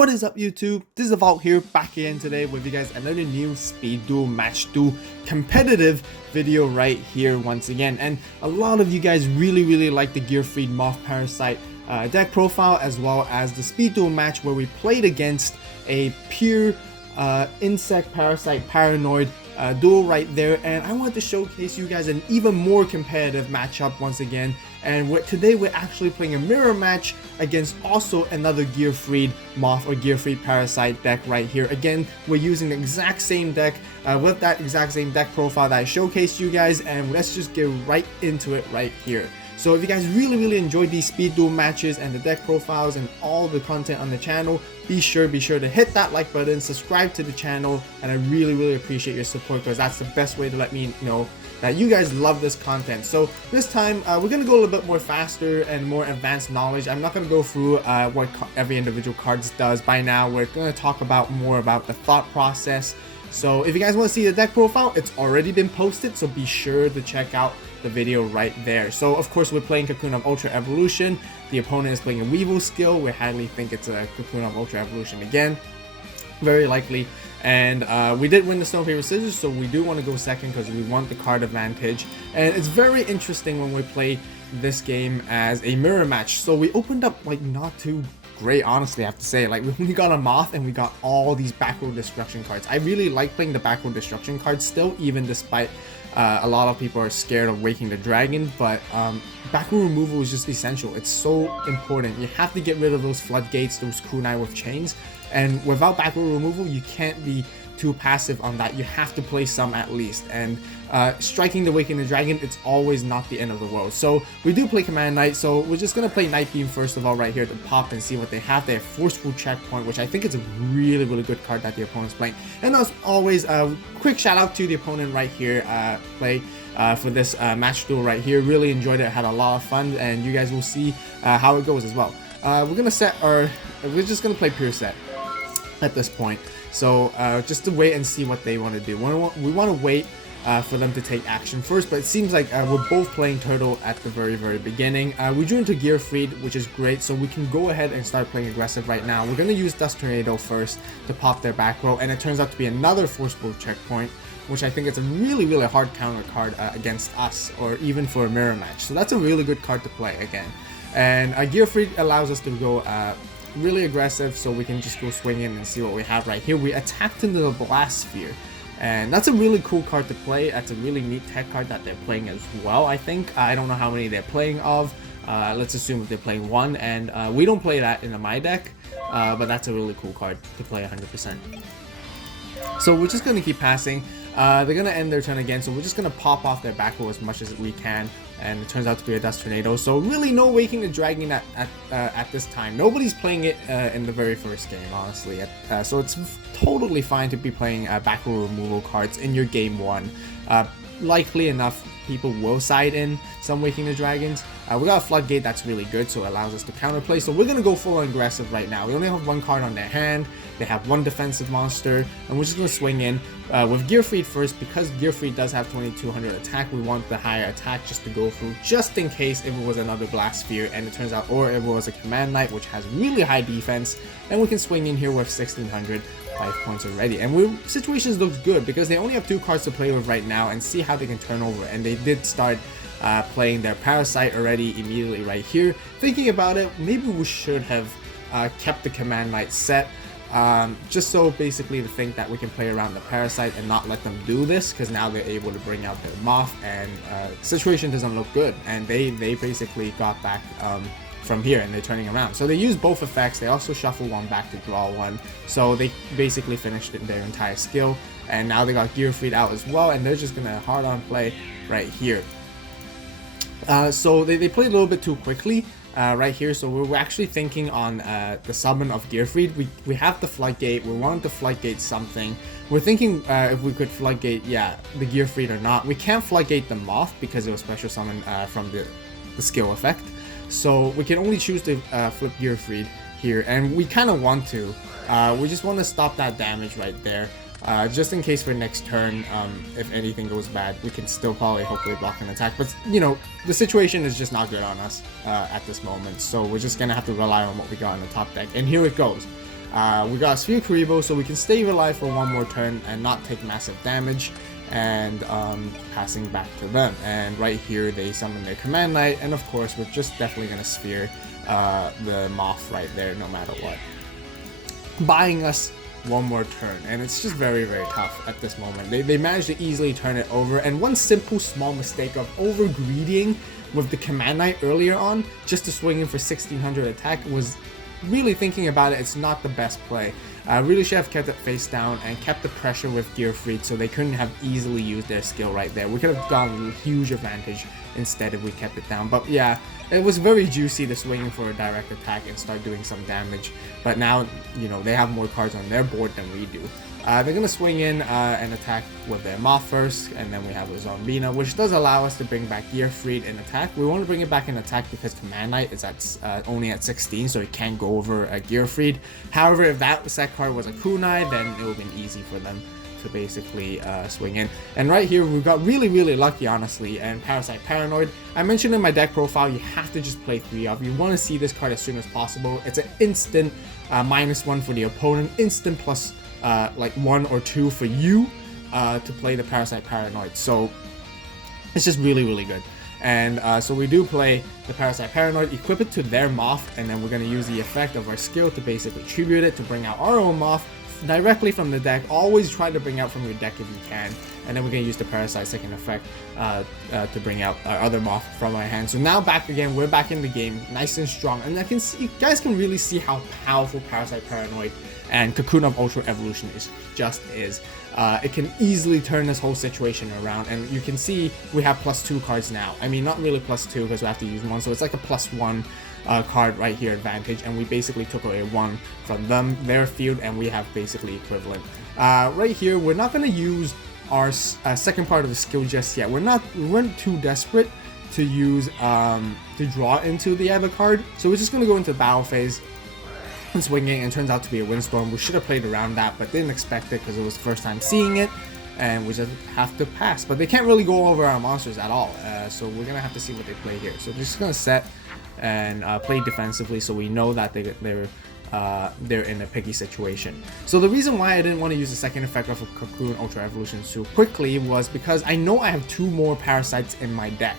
What is up, YouTube? This is AVAULT here, back again today with you guys another new speed duel, match duel, competitive video right here once again. And a lot of you guys really like the Gearfried Parasite deck profile, as well as the speed duel match where we played against a pure insect parasite paranoid duel right there. And I wanted to showcase you guys an even more competitive matchup once again. And today we're actually playing a mirror match against also another Gearfried Moth or Gearfried Parasite deck right here. Again, we're using the exact same deck with that exact same deck profile that I showcased you guys, and let's just get right into it right here. So if you guys really enjoyed these speed duel matches and the deck profiles and all the content on the channel, be sure to hit that like button, subscribe to the channel, and I really appreciate your support, because that's the best way to let me know that you guys love this content. So this time we're gonna go a little bit more faster and more advanced knowledge. I'm not gonna go through what every individual cards does. By now we're gonna talk about more about the thought process. So if you guys want to see the deck profile, it's already been posted, so be sure to check out the video right there. So of course we're playing Cocoon of Ultra Evolution. The opponent is playing a Weevil skill. We highly think it's a Cocoon of Ultra Evolution again, very likely. And we did win the Stone Paper Scissors, so we do want to go second because we want the card advantage. And it's very interesting when we play this game as a mirror match. So we opened up like not too great, honestly, I have to say. Like, we got a Moth and we got all these back row destruction cards. I really like playing the back row destruction cards still, even despite a lot of people are scared of Waking the Dragon. But back row removal is just essential. It's so important. You have to get rid of those floodgates, those kunai with chains. And without back row removal, you can't be too passive on that. You have to play some at least. And striking the Waking the Dragon, it's always not the end of the world. So we do play Command Knight, so we're just going to play Night Beam first of all right here to pop and see what they have. They have Forceful Checkpoint, which I think is a really good card that the opponent's playing. And as always, quick shout out to the opponent right here, for this match duel right here. Really enjoyed it, had a lot of fun, and you guys will see how it goes as well. We're just going to play pure set at this point. So just to wait and see what they want to do. We want to wait for them to take action first, but it seems like we're both playing Turtle at the very beginning. We drew into Gearfried, which is great, so we can go ahead and start playing aggressive right now. We're going to use Dust Tornado first to pop their back row, and it turns out to be another Forceful Checkpoint, which I think is a really hard counter card against us, or even for a mirror match. So that's a really good card to play again. And Gearfried allows us to go really aggressive, so we can just go swing in and see what we have right here. We attacked into the Blast Sphere, and that's a really cool card to play. That's a really neat tech card that they're playing as well, I think. I don't know how many they're playing of. Let's assume they're playing one, and we don't play that in my deck, but that's a really cool card to play 100%. So we're just going to keep passing. They're going to end their turn again, so we're just going to pop off their back row as much as we can, and it turns out to be a Dust Tornado. So really no Waking the Dragon at this time. Nobody's playing it in the very first game, honestly. So it's totally fine to be playing back row removal cards in your game one. Likely enough, people will side in some Waking the Dragons. We got a Floodgate that's really good, so it allows us to counterplay. So we're going to go full on aggressive right now. We only have one card on their hand. They have one defensive monster, and we're just going to swing in with Gearfried first. Because Gearfried does have 2200 attack, we want the higher attack just to go through, just in case if it was another Blast Sphere, and it turns out, or if it was a Command Knight, which has really high defense, and we can swing in here with 1600. 5 points already, and situations looks good because they only have 2 cards to play with right now and see how they can turn over. And they did start playing their Parasite already immediately right here. Thinking about it, maybe we should have kept the Command Knight set, just so basically to think that we can play around the Parasite and not let them do this, because now they're able to bring out their Moth, and situation doesn't look good, and they basically got back from here, and they're turning around. So they use both effects. They also shuffle one back to draw one, so they basically finished their entire skill. And now they got Gearfried out as well, and they're just gonna hard on play right here. So they played a little bit too quickly right here, so we're actually thinking on the summon of Gearfried. We have the Floodgate. We wanted to Floodgate something. We're thinking if we could Floodgate, the Gearfried or not. We can't Floodgate the Moth because it was special summon from the skill effect. So we can only choose to flip Gearfried here, and we kind of want to. We just want to stop that damage right there, just in case for next turn, if anything goes bad, we can still probably hopefully block an attack. But, you know, the situation is just not good on us at this moment, so we're just going to have to rely on what we got on the top deck. And here it goes. We got a Sphere Karibo, so we can stay alive for one more turn and not take massive damage, and passing back to them. And right here they summon their Command Knight, and of course we're just definitely going to Sphere the Moth right there no matter what, buying us one more turn. And it's just very tough at this moment. They managed to easily turn it over, and one simple small mistake of over greeting with the Command Knight earlier on just to swing in for 1600 attack was, really thinking about it, it's not the best play. Really should have kept it face down and kept the pressure with Gearfried so they couldn't have easily used their skill right there. We could have gotten a huge advantage instead if we kept it down. But yeah, it was very juicy to swing in for a direct attack and start doing some damage. But now, you know, they have more cards on their board than we do. They're going to swing in and attack with their Moth first, and then we have a Zombina, which does allow us to bring back Gearfried in attack. We want to bring it back in attack because Command Knight is at only at 16, so it can't go over Gearfried. However, if that set card was a Kunai, then it would have been easy for them to basically swing in. And right here, we got really lucky, honestly, and Parasite Paranoid. I mentioned in my deck profile, you have to just play 3 of. You want to see this card as soon as possible. It's an instant -1 for the opponent, instant plus like 1 or 2 for you to play the Parasite Paranoid. So it's just really good. And so we do play the Parasite Paranoid, equip it to their Moth, and then we're going to use the effect of our skill to basically tribute it to bring out our own Moth directly from the deck. Always try to bring out from your deck if you can, and then we're going to use the Parasite second effect to bring out our other Moth from our hand. So now back again, we're back in the game, nice and strong, and I can see, you guys can really see how powerful Parasite Paranoid and Cocoon of Ultra Evolution is. It can easily turn this whole situation around, and you can see we have +2 cards now. I mean, not really +2 because we have to use 1, so it's like a +1 card right here advantage, and we basically took away 1 from them, their field, and we have basically equivalent. Right here, we're not going to use our second part of the skill just yet. We weren't too desperate to use to draw into the other card, so we're just going to go into the battle phase and swinging, and turns out to be a Windstorm. We should have played around that, but didn't expect it because it was the first time seeing it, and we just have to pass. But they can't really go over our monsters at all, so we're gonna have to see what they play here. So we're just gonna set and play defensively, so we know that they're in a picky situation. So the reason why I didn't want to use the second effect of a Cocoon Ultra Evolution so quickly was because I know I have 2 more Parasites in my deck,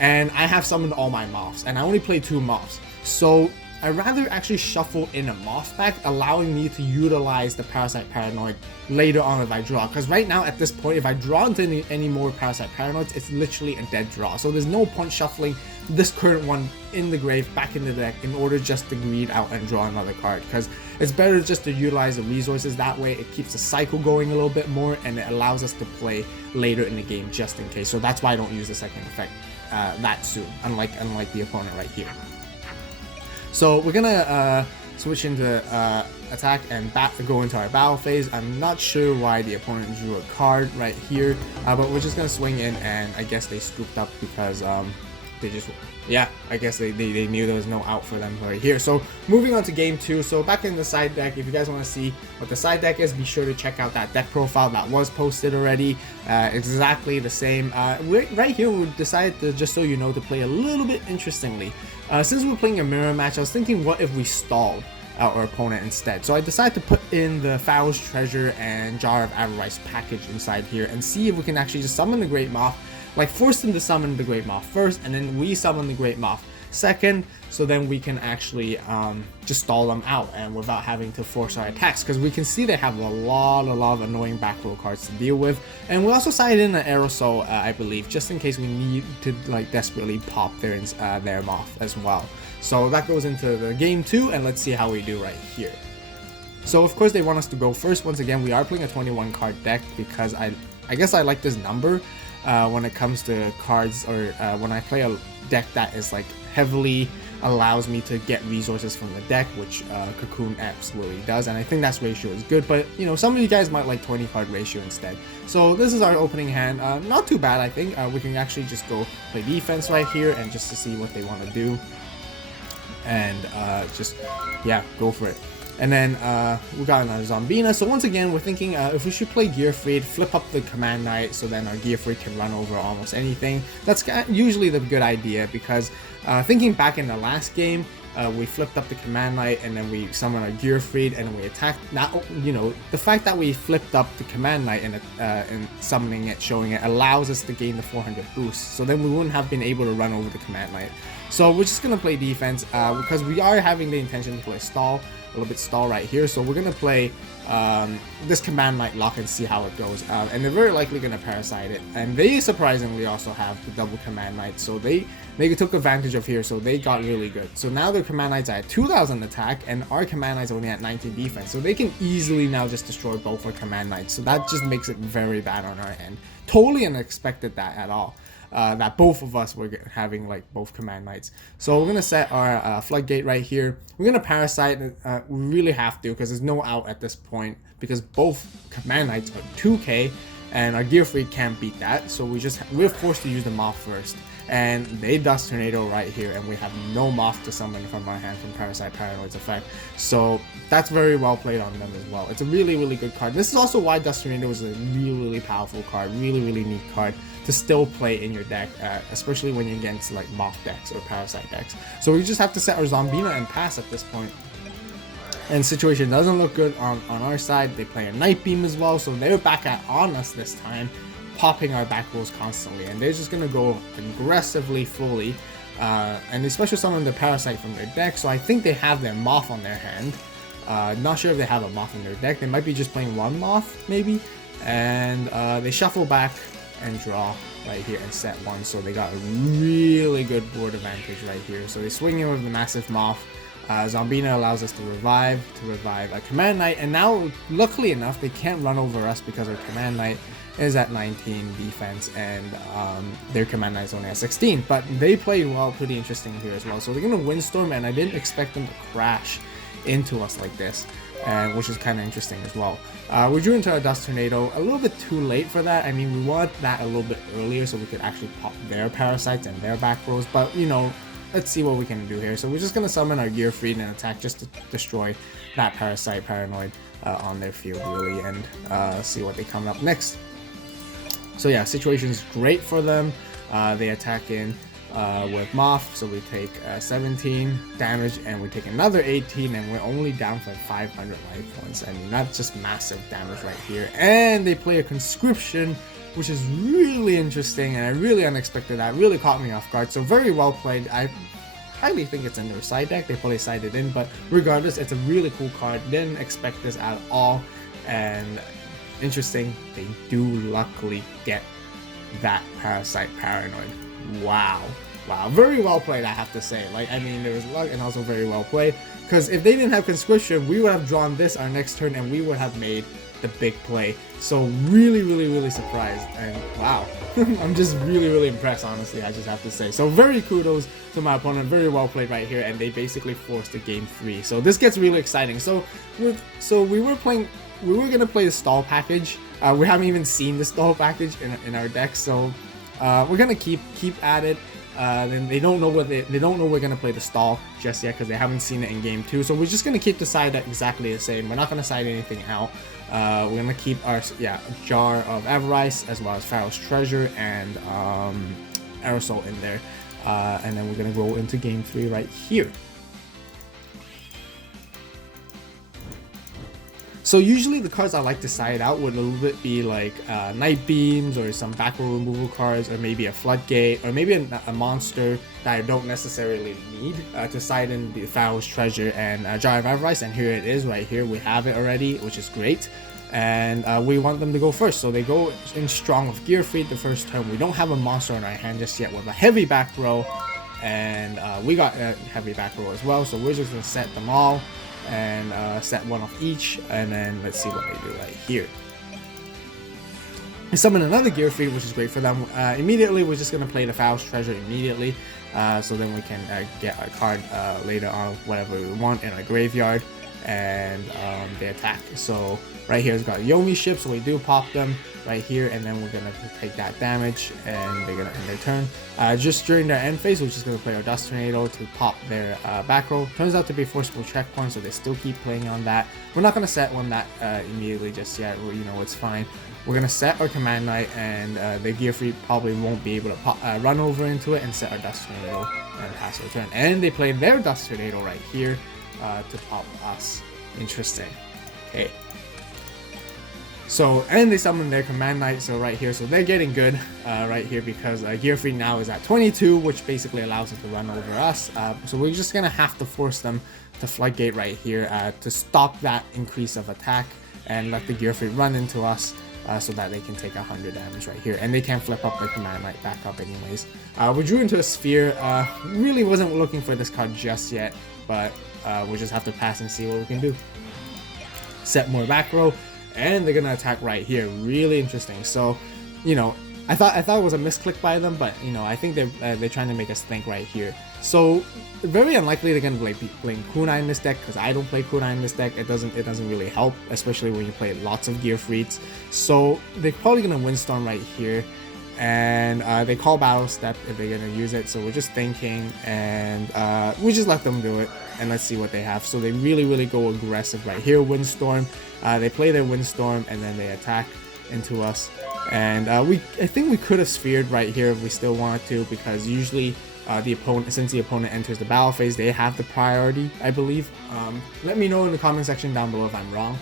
and I have summoned all my Moths, and I only play 2 Moths. So I'd rather actually shuffle in a Moth back, allowing me to utilize the Parasite Paranoid later on if I draw. Because right now, at this point, if I draw into any more Parasite Paranoids, it's literally a dead draw. So there's no point shuffling this current one in the grave back in the deck in order just to greed out and draw another card. Because it's better just to utilize the resources that way. It keeps the cycle going a little bit more, and it allows us to play later in the game just in case. So that's why I don't use the second effect that soon, unlike the opponent right here. So we're gonna switch into attack and go into our battle phase. I'm not sure why the opponent drew a card right here, but we're just gonna swing in, and I guess they scooped up because they just, yeah, I guess they knew there was no out for them right here. So moving on to game 2. So back in the side deck, if you guys want to see what the side deck is, be sure to check out that deck profile that was posted already. Exactly the same. Right here, we decided to, just so you know, to play a little bit interestingly. Since we're playing a mirror match, I was thinking, what if we stalled our opponent instead? So I decided to put in the Pharaoh's Treasure and Jar of Avarice package inside here and see if we can actually just summon the Great Moth, like force them to summon the Great Moth first, and then we summon the Great Moth second, so then we can actually just stall them out and without having to force our attacks, because we can see they have a lot of annoying back row cards to deal with. And we also sided in an aerosol, I believe, just in case we need to like desperately pop their Moth as well. So that goes into the game 2, and let's see how we do right here. So of course they want us to go first. Once again, we are playing a 21 card deck because I guess I like this number when it comes to cards, or when I play a deck that is like heavily allows me to get resources from the deck, which Cocoon absolutely does, and I think that ratio is good. But you know, some of you guys might like 20 card ratio instead. So this is our opening hand. Not too bad, I think. We can actually just go play defense right here and just to see what they want to do, and just, yeah, go for it. And then we got another Zombina. So once again, we're thinking if we should play Gearfried, flip up the Command Knight, so then our Gearfried can run over almost anything. That's usually the good idea, because thinking back in the last game, we flipped up the command knight, and then we summoned our Gearfried, and we attacked. Now, you know, the fact that we flipped up the command knight and summoning it, showing it, allows us to gain the 400 boost. So then we wouldn't have been able to run over the command knight. So we're just gonna play defense because we are having the intention to play stall, a little bit stall right here. So we're gonna play this command knight lock and see how it goes. And they're very likely gonna parasite it. And they surprisingly also have the double command knight, so they took advantage of here. So they got really good. So now their command knight's at 2,000 attack, and our command knight's only at 19 defense. So they can easily now just destroy both our command knights. So that just makes it very bad on our end. Totally unexpected that at all. That both of us were having like both command knights. So we're gonna set our floodgate right here. We're gonna parasite. We really have to, because there's no out at this point, because both command knights are 2k, and our Gearfried can't beat that. So we're forced to use the Moth first, and they Dust Tornado right here, and we have no Moth to summon from our hand from Parasite Paranoid's effect. So that's very well played on them as well. It's a really good card. This is also why Dust Tornado is a really powerful card, really neat card to still play in your deck, especially when you're against like Moth decks or Parasite decks. So we just have to set our Zombina and pass at this point. And situation doesn't look good on our side. They play a Night Beam as well, so they're back on us this time, popping our back rolls constantly, and they're just gonna go aggressively fully, and they special summon the Parasite from their deck. So I think they have their Moth on their hand. Not sure if they have a Moth in their deck. They might be just playing one Moth maybe, and they shuffle back and draw right here and set one. So they got a really good board advantage right here. So they swing in with the massive Moth. Zombina allows us to revive a command knight, and now luckily enough they can't run over us because our command knight is at 19 defense, and their command knight is only at 16. But they played well, pretty interesting here as well. So they're gonna Windstorm, and I didn't expect them to crash into us like this, which is kind of interesting as well. We drew into our Dust Tornado a little bit too late for that. I mean, we want that a little bit earlier so we could actually pop their Parasites and their back rows, but you know, let's see what we can do here. So we're just gonna summon our Gearfried and attack just to destroy that Parasite Paranoid on their field really, and see what they come up next. So yeah, situation's great for them. They attack in with Moth, so we take 17 damage, and we take another 18, and we're only down for 500 life points. I mean, that's just massive damage right here. And they play a Conscription, which is really interesting, and I really unexpected. That really caught me off guard. So very well played. I highly think it's in their side deck. They probably sided in, but regardless, it's a really cool card. Didn't expect this at all, and interesting. They do luckily get that Parasite Paranoid. Wow, very well played, I have to say. Like, I mean, there was luck and also very well played, because if they didn't have Conscription, we would have drawn this our next turn, and we would have made the big play. So really surprised, and wow. I'm just really impressed, honestly, I just have to say. So very kudos to my opponent, very well played right here, and they basically forced the game 3. So this gets really exciting. So we were gonna play the stall package. We haven't even seen the stall package in our deck, so we're gonna keep at it. Then they don't know we're gonna play the stall just yet, because they haven't seen it in game 2. So we're just gonna keep the side deck exactly the same. We're not gonna side anything out. We're gonna keep our Jar of Avarice, as well as Pharaoh's Treasure and Aerosol in there, and then we're gonna go into game 3 right here. So usually the cards I like to side out would a little bit be like Night Beams, or some back row removal cards, or maybe a Floodgate, or maybe a monster that I don't necessarily need to side in the Pharaoh's Treasure and Jar of Avarice. And here it is right here. We have it already, which is great. And we want them to go first. So they go in strong with Gearfried the first turn. We don't have a monster in our hand just yet with a heavy back row. And we got a heavy back row as well. So we're just going to set them all, and set one of each, and then let's see what they do right here. They summon another Gearfried, which is great for them. Immediately, we're just going to play the Pharaoh's Treasure immediately, so then we can get a card later on, whatever we want, in our graveyard, and they attack. So right here, it's got Yomi ship, so we do pop them right here, and then we're going to take that damage, and they're going to end their turn. Just during their end phase, we're just going to play our Dust Tornado to pop their back row. Turns out to be forcible checkpoint, so they still keep playing on that. We're not going to set one that immediately just yet. You know, it's fine. we're gonna set our Command Knight, and the Gearfried probably won't be able to run over into it and set our Dust Tornado and pass our turn. And they play their Dust Tornado right here to pop us. Interesting. Okay. So, and they summon their Command Knight, so right here, so they're getting good right here because Gearfried now is at 22, which basically allows them to run over us. So we're just gonna have to force them to Floodgate right here to stop that increase of attack and let the Gearfried run into us so that they can take 100 damage right here. And they can't flip up their Command Knight back up anyways. We drew into a Sphere. Really wasn't looking for this card just yet, but we'll just have to pass and see what we can do. Set more back row. And they're gonna attack right here. Really interesting. So, you know, I thought it was a misclick by them, but you know, I think they're trying to make us think right here. So, very unlikely they're gonna be playing Kunai in this deck because I don't play Kunai in this deck. It doesn't really help, especially when you play lots of Gearfrieds. So they're probably gonna Windstorm right here, and they call Battle Step if they're gonna use it. So we're just thinking, and we just let them do it, and let's see what they have. So they really go aggressive right here. Windstorm. They play their Windstorm and then they attack into us, and I think we could have sphered right here if we still wanted to, because usually since the opponent enters the battle phase, they have the priority, I believe. Let me know in the comment section down below if I'm wrong,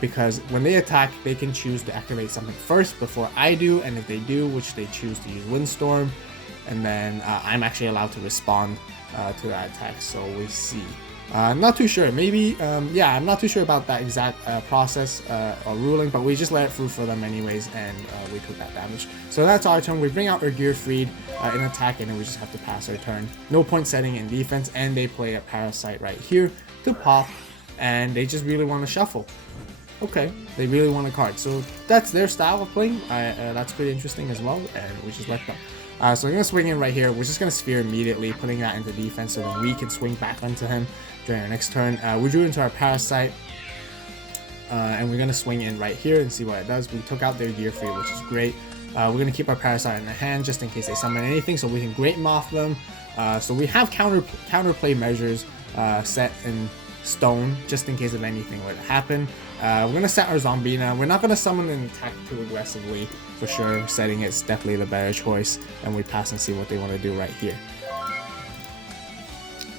because when they attack, they can choose to activate something first before I do, and if they do, which they choose to use Windstorm, and then I'm actually allowed to respond to that attack. So we see. Not too sure. Maybe, yeah, I'm not too sure about that exact process or ruling, but we just let it through for them anyways, and we took that damage. So that's our turn. We bring out our Gearfried in attack, and then we just have to pass our turn. No point setting in defense, and they play a Parasite right here to pop, and they just really want to shuffle. Okay, they really want a card. So that's their style of playing. That's pretty interesting as well, and we just let them. So we're going to swing in right here. We're just going to Sphere immediately, putting that into defense so that we can swing back onto him during our next turn. We drew into our Parasite, and we're going to swing in right here and see what it does. We took out their Gearfried, which is great. We're going to keep our Parasite in the hand just in case they summon anything, so we can Great Moth them. So we have counterplay measures set in stone just in case if anything were to happen. We're going to set our Zombina. We're not going to summon and attack too aggressively for sure. Setting it's definitely the better choice, and we pass and see what they want to do right here.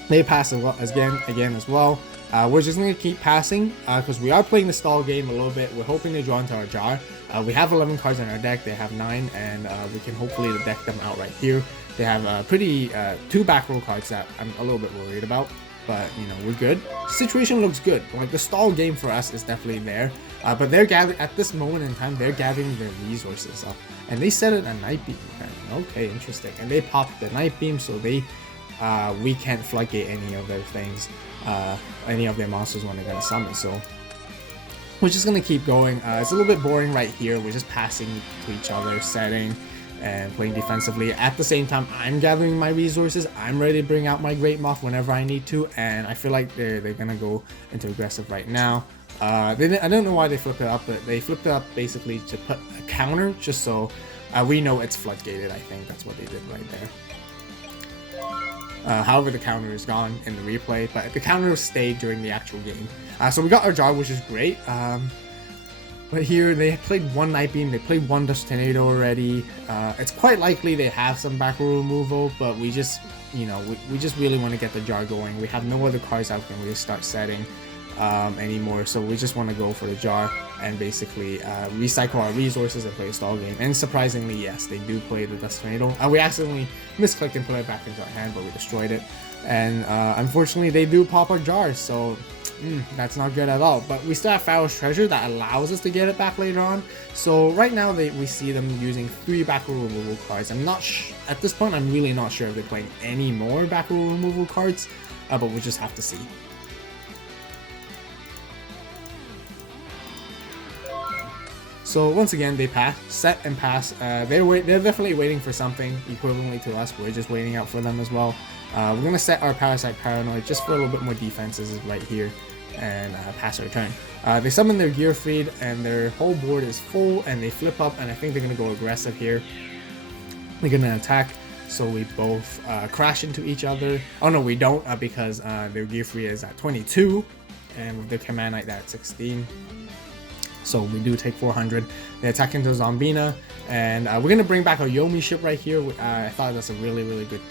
They pass again as well. We're just going to keep passing because we are playing the stall game a little bit. We're hoping to draw into our jar. We have 11 cards in our deck. They have 9, and we can hopefully deck them out right here. They have pretty 2 back row cards that I'm a little bit worried about. But, you know, we're good. Situation looks good. Like, the stall game for us is definitely there. But they're gathering, at this moment in time, they're gathering their resources up. And they set it a Night Beam. Okay, interesting. And they popped the Night Beam, so they, we can't Floodgate any of their things, any of their monsters when they're going to summon. So we're just going to keep going. It's a little bit boring right here. We're just passing to each other, setting, and playing defensively. At the same time, I'm gathering my resources. I'm ready to bring out my Great Moth whenever I need to, and I feel like they're gonna go into aggressive right now. I don't know why they flipped it up, but they flipped it up basically to put a counter just so we know it's floodgated. I think that's what they did right there. However, the counter is gone in the replay, but the counter stayed during the actual game. So we got our jar, which is great. But here they played 1 Night Beam, they played 1 Dust Tornado already. It's quite likely they have some back row removal, but we just, you know, we just really want to get the jar going. We have no other cards out can really start setting anymore, so we just want to go for the jar and basically recycle our resources and play a stall game. And surprisingly, yes, they do play the Dust Tornado. We accidentally misclicked and put it back into our hand, but we destroyed it. And unfortunately, they do pop our jars, so that's not good at all. But we still have Pharaoh's Treasure that allows us to get it back later on. So right now we see them using 3 back row removal cards. I'm not at this point, I'm really not sure if they're playing any more back row removal cards, but we just have to see. So once again, they pass, set and pass. They're definitely waiting for something equivalently to us. We're just waiting out for them as well. We're gonna set our Parasite Paranoid just for a little bit more defenses right here, and pass our turn. They summon their Gearfried, and their whole board is full, and they flip up, and I think they're gonna go aggressive here. They're gonna attack, so we both crash into each other. Oh no, we don't, because their Gearfried is at 22, and with the Command Knight at 16. So we do take 400. They attack into Zombina, and we're gonna bring back our Yomi ship right here. I thought that's a really good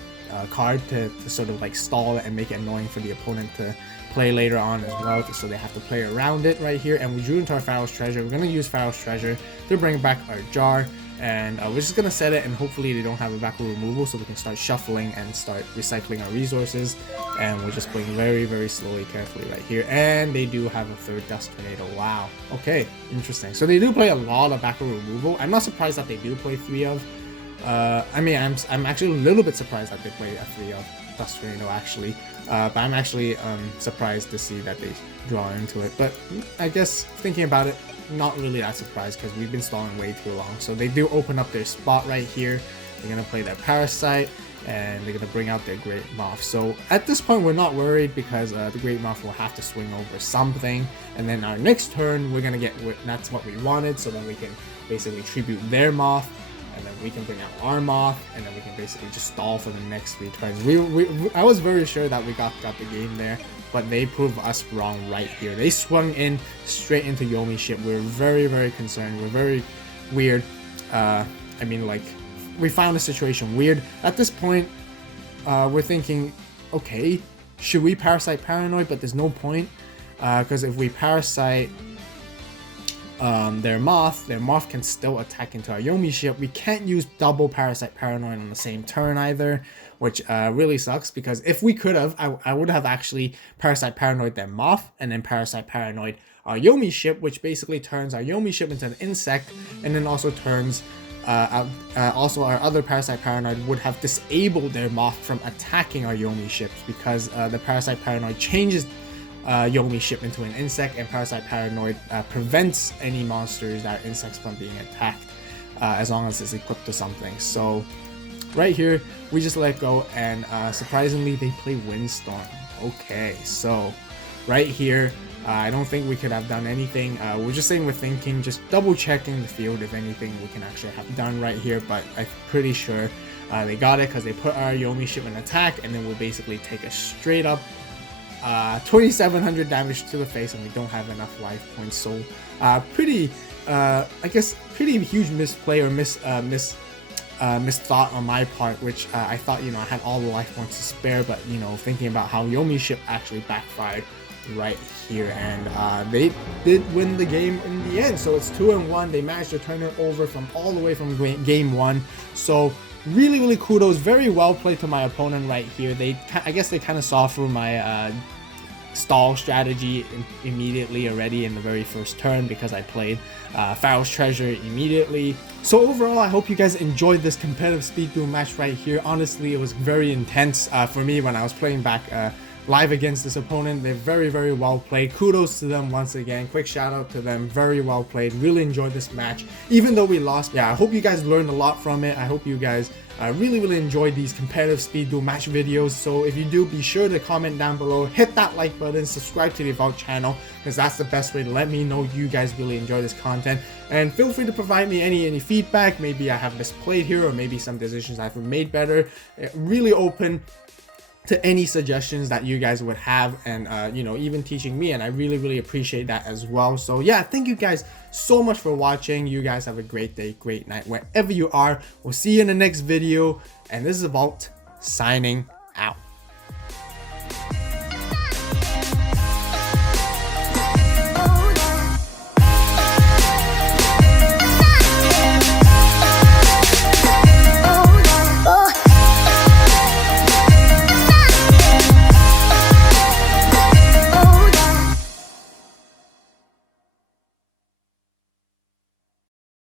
card to sort of like stall it and make it annoying for the opponent to play later on as well, so they have to play around it right here. And we drew into our Pharaoh's Treasure. We're gonna use Pharaoh's Treasure to bring back our jar, and we're just gonna set it, and hopefully they don't have a backward removal, so we can start shuffling and start recycling our resources. And we're just playing very slowly, carefully right here. And they do have a third Dust Tornado. Wow. Okay, interesting. So they do play a lot of backward removal. I'm not surprised that they do play 3 of. I mean, I'm actually a little bit surprised that they play a 3 of Dust Tornado actually. But I'm actually surprised to see that they draw into it. But I guess thinking about it, not really that surprised because we've been stalling way too long. So they do open up their spot right here. They're gonna play their Parasite, and they're gonna bring out their Great Moth. So at this point, we're not worried because the Great Moth will have to swing over something, and then our next turn we're gonna get that's what we wanted. So then we can basically tribute their Moth, and then we can bring out our Moth, and then we can basically just stall for the next 3 turns. I was very sure that we got the game there, but they proved us wrong right here. They swung in straight into Yomi ship. We're very concerned. We're very weird. I mean, like, we found the situation weird. At this point, we're thinking, okay, should we Parasite Paranoid? But there's no point, because if we Parasite their Moth can still attack into our Yomi ship. We can't use double Parasite Paranoid on the same turn either, which really sucks, because if we could have, I would have actually Parasite Paranoid their Moth and then Parasite Paranoid our Yomi ship, which basically turns our Yomi ship into an insect, and then also turns also our other Parasite Paranoid would have disabled their Moth from attacking our Yomi ships, because the Parasite Paranoid changes Yomi ship into an insect, and Parasite Paranoid prevents any monsters that are insects from being attacked as long as it's equipped to something. So right here we just let go, and surprisingly they play Windstorm. Okay, so right here I don't think we could have done anything. We're just saying we're thinking, just double checking the field if anything we can actually have done right here, but I'm pretty sure they got it because they put our Yomi ship in attack, and then we'll basically take a straight up 2700 damage to the face, and we don't have enough life points. So pretty I guess pretty huge misplay or misthought on my part, which I thought, you know, I had all the life points to spare, but you know, thinking about how Yomi ship actually backfired right here, and they did win the game in the end. So it's 2-1. They managed to turn it over from all the way from game 1. So really kudos, very well played to my opponent right here. I guess they kind of saw through my stall strategy immediately already in the very first turn, because I played Pharaoh's Treasure immediately. So overall, I hope you guys enjoyed this competitive speed duel match right here. Honestly, it was very intense for me when I was playing back live against this opponent. They're very well played. Kudos to them once again. Quick shout out to them. Very well played. Really enjoyed this match, even though we lost. Yeah, I hope you guys learned a lot from it. I hope you guys really enjoyed these competitive speed duel match videos. So if you do, be sure to comment down below, hit that like button, subscribe to the AVAULT channel, because that's the best way to let me know you guys really enjoy this content. And feel free to provide me any feedback. Maybe I have misplayed here, or maybe some decisions I've made better. Really open to any suggestions that you guys would have, and you know, even teaching me, and I really appreciate that as well. So yeah, thank you guys so much for watching. You guys have a great day, great night, wherever you are. We'll see you in the next video, and this is AVAULT signing out.